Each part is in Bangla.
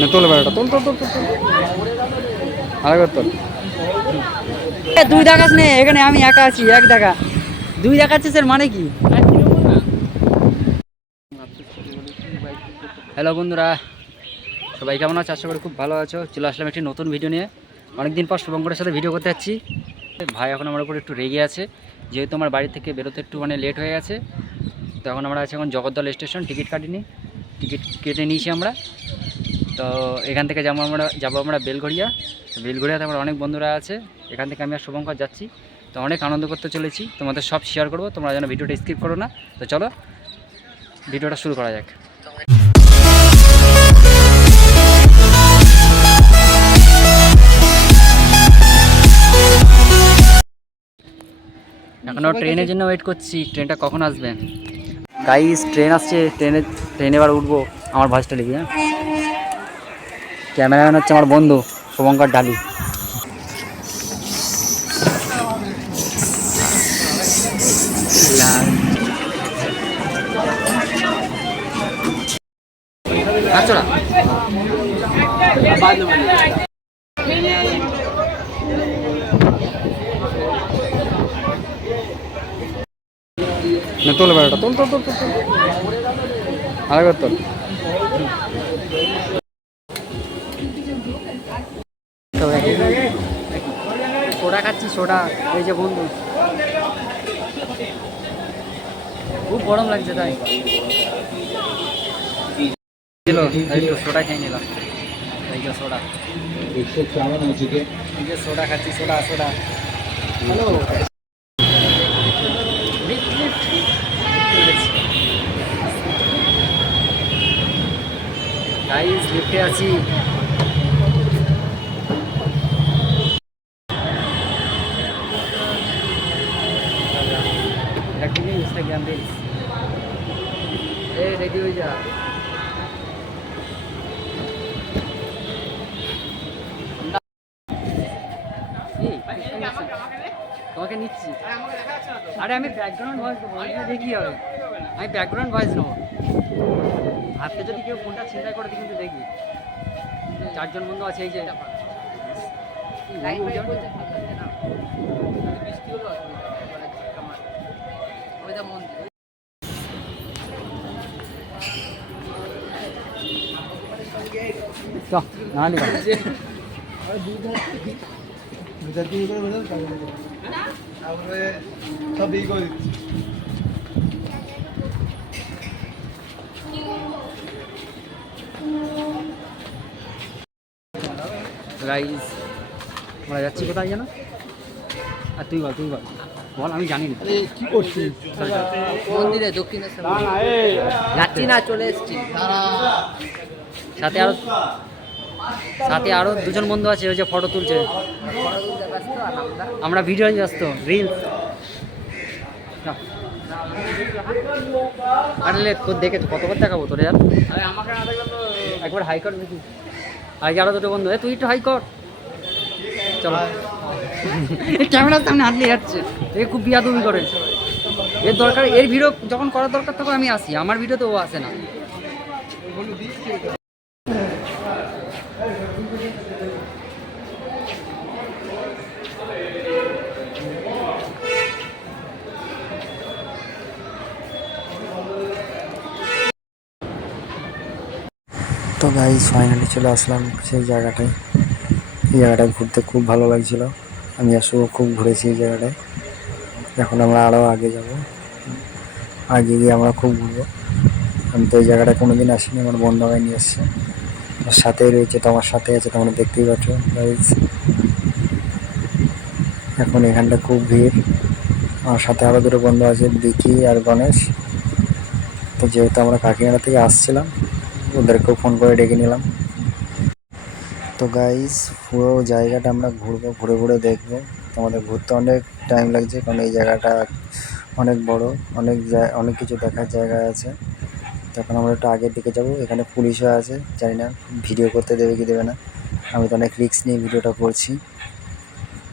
না তোল বেড়াটা তোল তোল তোল তোল আরেকবার তোল। দুই দেখাস নে, এখানে আমি একা আছি, এক দেখা দুই দেখাচ্ছিস এর মানে কি? হ্যালো বন্ধুরা, সবাই কেমন আছো? আশা করি খুব ভালো আছো। চলে আসলাম একটি নতুন ভিডিও নিয়ে। অনেকদিন পর শুভঙ্করের সাথে ভিডিও করতে যাচ্ছি। ভাই এখন আমার উপর একটু রেগে আছে, যেহেতু আমার বাড়ি থেকে বেরোতে একটু লেট হয়ে গেছে। তো এখন আমরা আছি এখন জগদ্দল স্টেশন, টিকিট কাটিনি, টিকিট কেটে নিয়েছি আমরা। তো এখান থেকে যাবো আমরা বেলঘড়িয়া। তো বেলঘড়িয়াতে আমার অনেক বন্ধুরা আছে, এখান থেকে আমি আর শুভঙ্কর যাচ্ছি। তো অনেক আনন্দ করতে চলেছি, তোমাদের সব শেয়ার করবো, তোমরা যেন ভিডিওটা স্কিপ করো না। তো চলো ভিডিওটা শুরু করা যাক। এখনও ট্রেনের জন্য ওয়েট করছি, ট্রেনটা কখন আসবে। গাইস ট্রেন আসছে, ট্রেনে এবার উঠবো। আমার ভয়েসটা লিখি, হ্যাঁ। ক্যামেরাম্যান হচ্ছে আমার বন্ধু শুভঙ্কর ঢালি। আচ্ছা না তোল বেড়াটা তোল তোল তোল তোল আরেকবার তোল। সোডা খাচ্ছি, সোডা। এই যে বন্ধু, খুব গরম লাগছে তাই ছিল, একটু সোডা খেয়ে নিলাম। এই যে সোডা, এই যে সোডা খাচ্ছি, সোডা সোডা। হ্যালো গাইস, লিফটে আছি। ইনস্টাগ্রাম রিলস, এই রেডি হয়ে যা। তোমাকে নিচ্ছি। আরে আমি ব্যাকগ্রাউন্ড ভয়েস দেবো, দেখি হবে। আমি ব্যাকগ্রাউন্ড ভয়েস নেবো। হাতে যদি কেউ ফোনটা ছিনতাই করে কিন্তু দেখবি। চারজন বন্ধু আছে, এই যে গাইস আমরা যাচ্ছি কোথায় যেন। আর তুই বল, তুই বল বল, আমি জানি না কি করছিস। মন্দিরে দক্ষিণেশ্বর যাচ্ছি না, চলে এসছি। সাথে আরো দুজন বন্ধু আছে, ওই যে ফটো তুলছে। আমরা ভিডিও ব্যস্ত, রিলস। আরে তোর দেখেছো কতবার দেখাবো তোরে, আর একবার হাই কর দেখি। আগে আরো দুটো বন্ধু, তুই একটু হাই কর। চলো, ক্যামেরার সামনে হাঁটলে যাচ্ছে, এ খুব বিয়াদবি করে। এর দরকার, এর ভিডিও যখন করার দরকার তখন আমি আসি, আমার ভিডিওতে ও আসে না। তো গাইস ফাইনালি চলে আসলাম সেই জায়গাটায়। এই জায়গাটায় ঘুরতে খুব ভালো লাগছিল, আমি আসলে খুব ঘুরেছি এই জায়গাটায়। এখন আমরা আরও আগে যাব, আগে গিয়ে আমরা খুব ঘুরবো। আমি তো এই জায়গাটা কোনোদিন আসিনি, আমার বন্ধু ভাই নিয়ে এসছে। আমার সাথেই রয়েছে, তো আমার সাথে আছে, তোমরা দেখতেই পাচ্ছ গাইস। এখন এখানটা খুব ভিড়। আমার সাথে আরও দুটো বন্ধু আছে, বিকি আর গণেশ। তো যেহেতু আমরা কাকিনাড়া থেকে আসছিলাম, ওদেরকেও ফোন করে ডেকে নিলাম। তো গাইস পুরো জায়গাটা আমরা ঘুরবো, ঘুরে ঘুরে দেখবো। আমাদের ঘুরতে অনেক টাইম লাগছে, কারণ এই জায়গাটা অনেক বড়, অনেক কিছু দেখার জায়গা আছে। তখন আমরা একটু আগের দিকে যাব, এখানে পুলিশও আছে, জানি না ভিডিও করতে দেবে কি দেবে না। আমি তো অনেক রিস্ক নিয়ে ভিডিওটা করছি,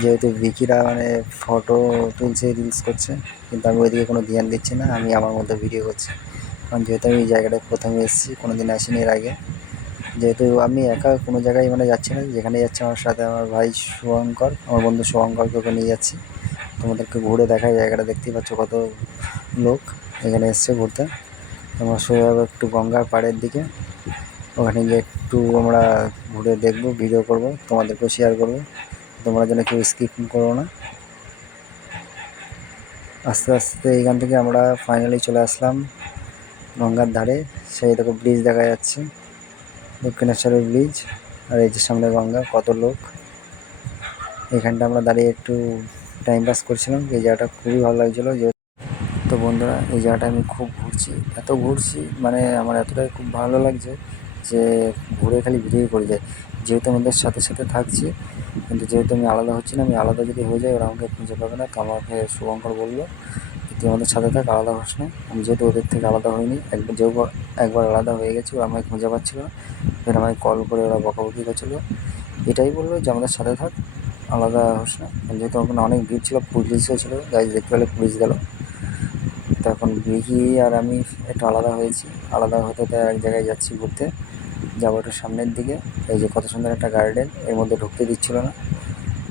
যেহেতু বিকিরা ফটো তুলছে, রিলস করছে, কিন্তু আমি ওইদিকে কোনো ধ্যান দিচ্ছি না, আমি আমার মধ্যে ভিডিও করছি। কারণ যেহেতু আমি এই জায়গাটায় প্রথমে এসেছি, কোনো দিন আসিনি এর আগে। যেহেতু আমি একা কোনো জায়গায় মানে যাচ্ছি না, যেখানে যাচ্ছি আমার সাথে আমার ভাই শুভঙ্কর, আমার বন্ধু শুভঙ্করকে ওকে নিয়ে যাচ্ছি। তোমাদেরকে ঘুরে দেখায়, জায়গাটা দেখতেই পাচ্ছ কত লোক এখানে এসছে ঘুরতে। তোমরা সোজা যাবো একটু গঙ্গার পাড়ের দিকে, ওখানে গিয়ে একটু আমরা ঘুরে দেখবো, ভিডিও করব, তোমাদেরকেও শেয়ার করবো। তোমরা যেন কেউ স্কিপ করো না। আস্তে আস্তে এইখান থেকে আমরা ফাইনালি চলে আসলাম গঙ্গার ধারে। সেই দেখো ব্রিজ দেখা যাচ্ছে, দক্ষিণেশ্বরের ব্রিজ। আর এই যে সামনে গঙ্গা, কত লোক। এখানটা আমরা দাঁড়িয়ে একটু টাইম পাস করছিলাম, এই জায়গাটা খুবই ভালো লাগছিলো। তো বন্ধুরা, এই জায়গাটা আমি খুব ঘুরছি, এত ঘুরছি মানে আমার এতটাই খুব ভালো লাগছে যে ঘুরে খালি ভিডিও করে যায়। যেহেতু আমাদের সাথে সাথে থাকছি, কিন্তু যেহেতু আমি আলাদা হচ্ছি না, আমি আলাদা যদি হয়ে যাই ওরা আমাকে খুঁজে পাবে না। তো আমাকে শুভঙ্কর বললো তুই আমাদের সাথে থাক, আলাদা হোস না। আমি যেহেতু ওদের থেকে আলাদা হইনি, একবার আলাদা হয়ে গেছি, ওরা আমাকে খুঁজে পাচ্ছিল না। ফের আমাকে কল করে ওরা বকাবকি করছিলো, এটাই বললো যে আমাদের সাথে থাক, আলাদা হোস না। যেহেতু ওখানে অনেক ভিড় ছিল, পুলিশও ছিল, গাইজ দেখতে পেলে পুলিশ গেল। তখন বিকি আর আমি একটু আলাদা হয়েছি, আলাদা হতে এক জায়গায় যাচ্ছি ঘুরতে, যাবো একটু সামনের দিকে। এই যে কত সুন্দর একটা গার্ডেন, এর মধ্যে ঢুকতে দিচ্ছিল না।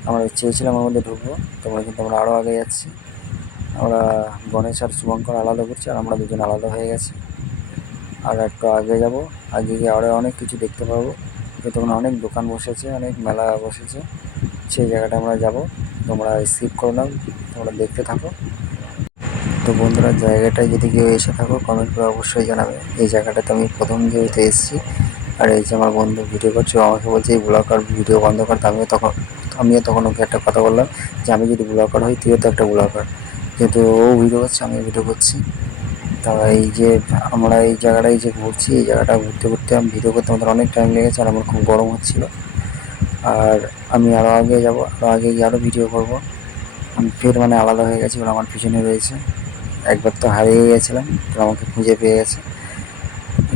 আমরা চেয়েছিলাম ওর মধ্যে ঢুকবো, তোমরা কিন্তু আমরা আরও আগে যাচ্ছি। আমরা গণেশ আর শুভঙ্কর আলাদা করছি, আর আমরা দুজন আলাদা হয়ে গেছি। আর একটু আগে যাব, আগে গিয়ে আরও অনেক কিছু দেখতে পাবো। তখন অনেক দোকান বসেছে, অনেক মেলা বসেছে, সেই জায়গাটা আমরা যাব। তোমরা স্কিপ করো না, তোমরা দেখতে থাকো। তো বন্ধুরা, জায়গাটায় যদি কেউ এসে থাকো কমেন্ট করে অবশ্যই জানাবে। এই জায়গাটাতে আমি প্রথম যেহেতু এসেছি, আর এই যে আমার বন্ধু ভিডিও করছে, ও আমাকে বলছে এই ব্লগার ভিডিও বন্ধ কর। তো আমিও তখন ওকে একটা কথা বললাম যে আমি যদি ব্লগার হই, তুইও তো একটা ব্লগার। যেহেতু ও ভিডিও করছে, আমিও ভিডিও করছি। তা এই যে আমরা এই জায়গাটায় যে ঘুরছি, এই জায়গাটা ঘুরতে ঘুরতে আমি ভিডিও করতে আমাদের অনেক টাইম লেগেছে, আর আমার খুব গরম হচ্ছিলো। আর আমি আরও আগে যাবো, আরও আগে গিয়ে আরও ভিডিও করবো। আমি ফের মানে আলাদা হয়ে গেছি, ওরা আমার পিছনে রয়েছে। একবার তো হারিয়ে গেছিলাম, তো আমাকে খুঁজে পেয়ে গেছে।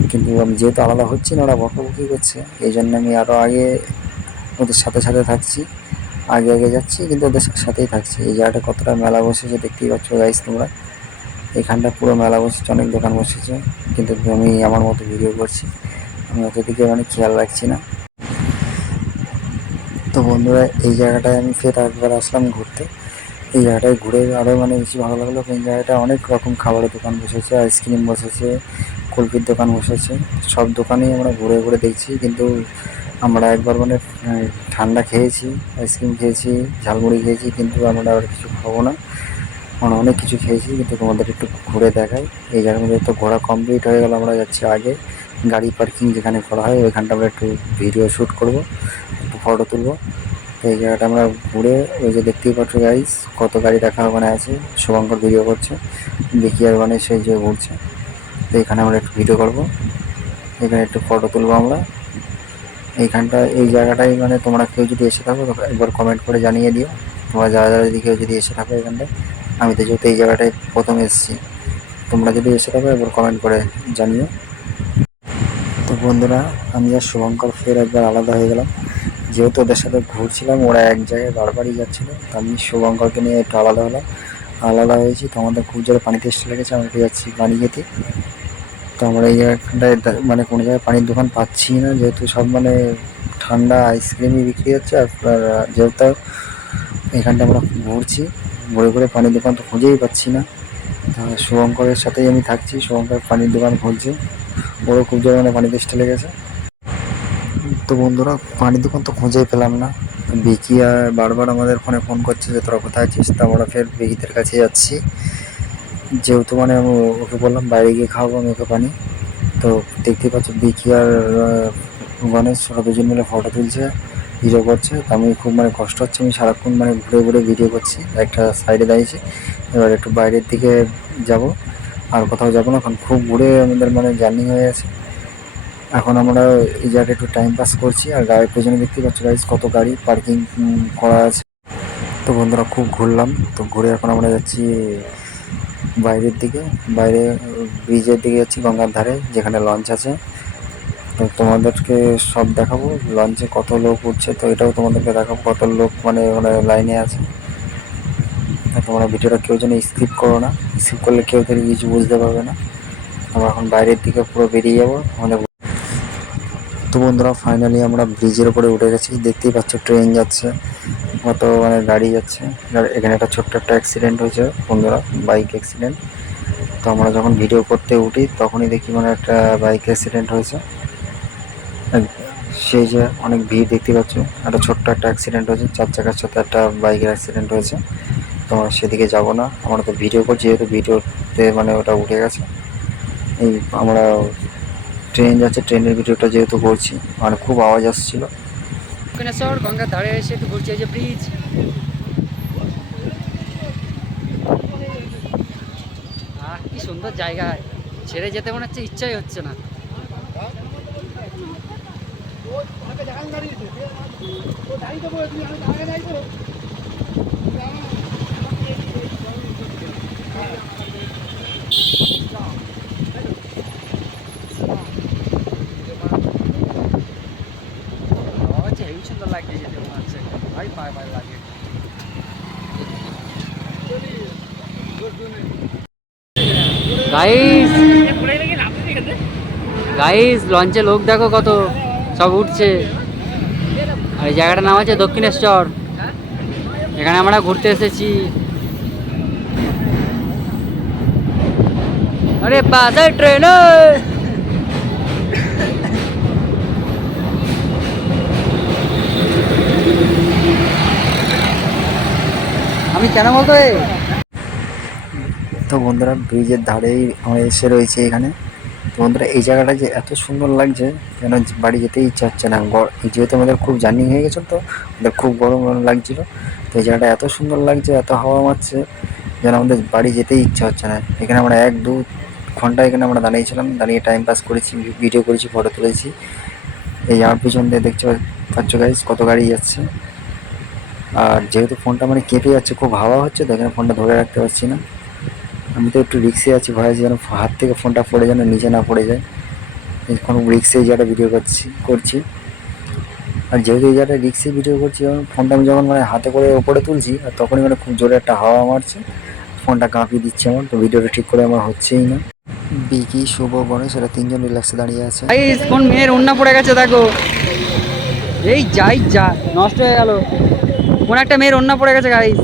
কিন্তু আমি যেহেতু আলাদা হচ্ছি না, ওরা বকাবকি করছে, এই জন্য আমি আরও আগে ওদের সাথে সাথে থাকছি, আগে আগে যাচ্ছি, কিন্তু ওদের সাথেই থাকছি। এই জায়গাটা কতটা মেলা বসেছে দেখতেই পাচ্ছ গাইস তোমরা। এখানটা পুরো মেলা বসেছে, অনেক দোকান বসেছে, কিন্তু আমি আমার মতো ভিডিও করছি, আমি অত দিকে মানে খেয়াল রাখছি না। তো বন্ধুরা, এই জায়গাটায় আমি ফের একবার আসলাম ঘুরতে। এই জায়গাটায় ঘুরে আরও মানে বেশি ভালো লাগলো। এই জায়গাটায় অনেক রকম খাবারের দোকান বসেছে, আইসক্রিম বসেছে, কুলফির দোকান বসেছে। সব দোকানেই আমরা ঘুরে ঘুরে দেখছি, কিন্তু আমরা একবার মানে ঠান্ডা খেয়েছি, আইসক্রিম খেয়েছি, ঝালমুড়ি খেয়েছি, কিন্তু আমরা আর কিছু খাবো না। আমরা অনেক কিছু খেয়েছি, কিন্তু তোমাদের একটু ঘুরে দেখাই। এই জায়গার মধ্যে তো ঘোরা কমপ্লিট হয়ে গেল, আমরা যাচ্ছি আগে গাড়ি পার্কিং যেখানে করা হয় ওইখানটা আমরা একটু ভিডিও শ্যুট করবো, একটু ফটো তুলবো। তো এই জায়গাটা আমরা ঘুরে, ওই যে দেখতেই পাচ্ছ গাইস কত গাড়ি রাখা ওখানে আছে, শুভঙ্কর ভিডিও করছে, দেখি আর মানে সেই যে ঘুরছে। তো এখানে আমরা একটু ভিডিও করবো, এখানে একটু ফটো তুলবো আমরা এইখানটা। এই জায়গাটাই মানে তোমরা কেউ যদি এসে থাকো তো একবার কমেন্ট করে জানিয়ে দিও, তোমরা যারা যারা যদি কেউ যদি এসে থাকো এখানটায়। আমি তো যেহেতু এই জায়গাটায় প্রথম এসেছি, তোমরা যদি এসে থাকো একবার কমেন্ট করে জানিও। তো বন্ধুরা, আমি আর শুভঙ্কর ফের একবার আলাদা হয়ে গেলাম। যেহেতু ওদের সাথে ঘুরছিলাম, ওরা এক জায়গায় বারবারই যাচ্ছিলো, তো আমি শুভঙ্করকে নিয়ে একটু আলাদা হলাম। আলাদা হয়েছি, তো আমাদের খুব জোরে পানিতে এসে লেগেছে, আমরা একটু যাচ্ছি পানি খেতে। তো আমরা এই জায়গাটায় মানে কোনো জায়গায় পানির দোকান পাচ্ছি না, যেহেতু সব মানে ঠান্ডা আইসক্রিমই বিক্রি হচ্ছে। আর যেহেতু এখানটা আমরা ঘুরছি, ঘুরে ঘুরে পানির দোকান তো খুঁজেই পাচ্ছি না। শুভঙ্করের সাথেই আমি থাকছি, শুভঙ্কর পানির দোকান খুঁজছে, ওরও খুব জোরে মানে পানিতে এসে লেগেছে। তো বন্ধুরা, পানির দোকান তো খুঁজেই পেলাম না। বিকি আর বারবার আমাদের ফোনে ফোন করছে যে তোরা কোথায় আছিস। তো আমরা ফের বিকিদের কাছে যাচ্ছি, যেহেতু মানে আমি ওকে বললাম বাইরে গিয়ে খাওয়াবো আমি ওকে পানি। তো দেখতেই পাচ্ছ বিকি আর গণেশ ওরা দুজন মিলে ফটো তুলছে, ভিডিও করছে। তো আমি খুব মানে কষ্ট হচ্ছে, আমি সারাক্ষণ মানে ঘুরে ঘুরে ভিডিও করছি, একটা সাইডে দাঁড়িয়েছি। এবার একটু বাইরের দিকে যাব, আর কোথাও যাবো না, এখন খুব ঘুরে আমাদের মানে জার্নি হয়ে গেছে। এখন আমরা এই জায়গায় একটু টাইম পাস করছি, আর গাড়ির পেছনে দেখতে পাচ্ছ গাইস কত গাড়ি পার্কিং করা আছে। তো বন্ধুরা, খুব ঘুরলাম, তো ঘুরে এখন আমরা যাচ্ছি বাইরের দিকে, বাইরে ব্রিজের দিকে যাচ্ছি, গঙ্গার ধারে যেখানে লঞ্চ আছে। তো তোমাদেরকে সব দেখাবো, লঞ্চে কত লোক উঠছে, তো এটাও তোমাদেরকে দেখাবো কত লোক মানে মানে লাইনে আছে। তোমরা ভিডিওটা কেউ যেন স্কিপ করো না, স্কিপ করলে কেউ থেকে কিছু বুঝতে পারবে না। আমরা এখন বাইরের দিকে পুরো বেরিয়ে যাবো আমাদের। তো বন্ধুরা ফাইনালি আমরা ব্রিজের উপরে উঠে গেছি, দেখতেই পাচ্ছ ট্রেন যাচ্ছে, কত মানে গাড়ি যাচ্ছে। আর এখানে একটা ছোট্ট একটা অ্যাক্সিডেন্ট হয়েছে বন্ধুরা, বাইক অ্যাক্সিডেন্ট। তো আমরা যখন ভিডিও করতে উঠি তখনই দেখি মানে একটা বাইক অ্যাক্সিডেন্ট হয়েছে। সেই যে অনেক ভিড় দেখতে পাচ্ছ, একটা ছোট্ট একটা অ্যাক্সিডেন্ট হয়েছে, 4 চাকার সাথে একটা বাইকের অ্যাক্সিডেন্ট হয়েছে। তো আমরা সেদিকে যাব না, আমরা তো ভিডিও করছি, যেহেতু ভিডিওতে মানে ওটা উঠে গেছে। এই আমরা ট্রেন যাচ্ছে, ট্রেনের ভিডিওটা যেহেতু করছি, মানে খুব আওয়াজ আসছিল। দক্ষিণেশ্বর গঙ্গার ধারে এসে একটু ঘুরছি, এই যে ব্রিজ। কি সুন্দর জায়গা, ছেড়ে যেতে মনে হচ্ছে, ইচ্ছাই হচ্ছে না। হেবি সুন্দর লাগছে, যেতে মনে হচ্ছে ভাই, পায়ে পায়ে লাগে। গাইস গাইস, লঞ্চে লোক দেখো কত, সব উঠছে। আর এই জায়গাটার নাম আছে দক্ষিণেশ্বর, এখানে আমরা ঘুরতে এসেছি। আরে বাসে ট্রেন, আমি কেন বলতো। তো বন্ধুরা ব্রিজের ধারেই আমরা এসে রয়েছে এখানে। তো বন্ধুরা এই জায়গাটা যে এত সুন্দর লাগছে, যেন বাড়ি যেতেই ইচ্ছা হচ্ছে না। যেহেতু আমাদের খুব জার্নি হয়ে গেছে, তো আমাদের খুব গরম গরম লাগছিল। তো এই জায়গাটা এত সুন্দর লাগছে, এত হাওয়া মারছে, যেন আমাদের বাড়ি যেতেই ইচ্ছা হচ্ছে না। এখানে আমরা 1-2 ঘন্টা এখানে আমরা দাঁড়িয়েছিলাম, দাঁড়িয়ে টাইম পাস করেছি, ভিডিও করেছি, ফটো তুলেছি। এই আমার পিছন দিয়ে দেখতে পাচ্ছ গাইস কত গাড়ি যাচ্ছে। আর যেহেতু ফোনটা মানে কেঁপে যাচ্ছে, খুব হাওয়া হচ্ছে, তো এখানে ফোনটা ধরে রাখতে পারছি না। আমি তো একটু রিক্সে আছি, ভয় আছে যেন হাত থেকে ফোনটা পড়ে যেন নিচে না পড়ে যায়। কোনো রিক্সে এই জায়গাটা ভিডিও করছি। আর যেহেতু এই জায়গাটা রিক্সে ভিডিও করছি, ফোনটা আমি যখন মানে হাতে করে ওপরে তুলছি, আর তখনই মানে খুব জোরে একটা হাওয়া মারছে, ফোনটা কাঁপিয়ে দিচ্ছে আমার। তো ভিডিওটা ঠিক করে আমার হচ্ছেই না। বিকি, শুভ, গণেশ, এরা 3জন রিল্যাক্সে দাঁড়িয়ে আছে। গাইস, কোন মেয়ের ওন্না পড়ে গেছে দেখো, এই যাই যা নষ্ট হয়ে গেল। কোন একটা মেয়ের ওন্না পড়ে গেছে গাইস।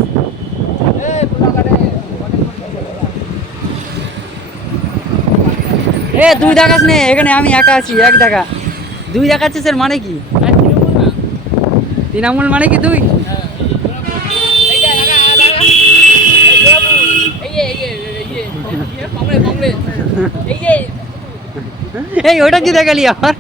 তুই দেখাস নে, এখানে আমি একা আছি, এক দেখা। দুই দেখাচ্ছিস, এর মানে কি? 3 আঙুল মানে কি তুই? এই ওটা কি দেখালি আমার?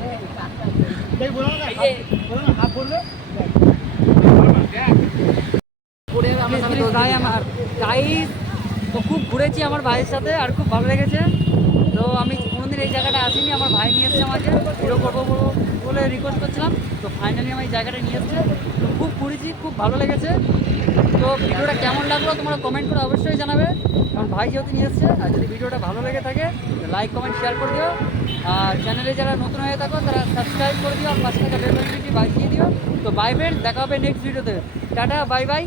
আমার গাইস, তো খুব ঘুরেছি আমার ভাইয়ের সাথে, আর খুব ভালো লেগেছে। তো আমি কোনোদিন এই জায়গাটা আসিনি, আমার ভাই নিয়ে এসছে আমাকে, ভিডিও করবো বলে রিকোয়েস্ট করছিলাম। তো ফাইনালি আমার এই জায়গাটা নিয়ে এসছে, তো খুব ঘুরেছি, খুব ভালো লেগেছে। তো ভিডিওটা কেমন লাগলো তোমরা কমেন্ট করে অবশ্যই জানাবে, কারণ ভাই যেহেতু নিয়ে এসছে। আর যদি ভিডিওটা ভালো লেগে থাকে লাইক কমেন্ট শেয়ার করে দিও। আর চ্যানেলে যারা নতুন হয়ে থাকো তারা সাবস্ক্রাইব করে দিও, আর পাশে থাকা বেল বাটনটি বাজিয়ে দিও। তো বাই ফ্রেন্ড, দেখা হবে নেক্সট ভিডিওতে। Tata, bye bye.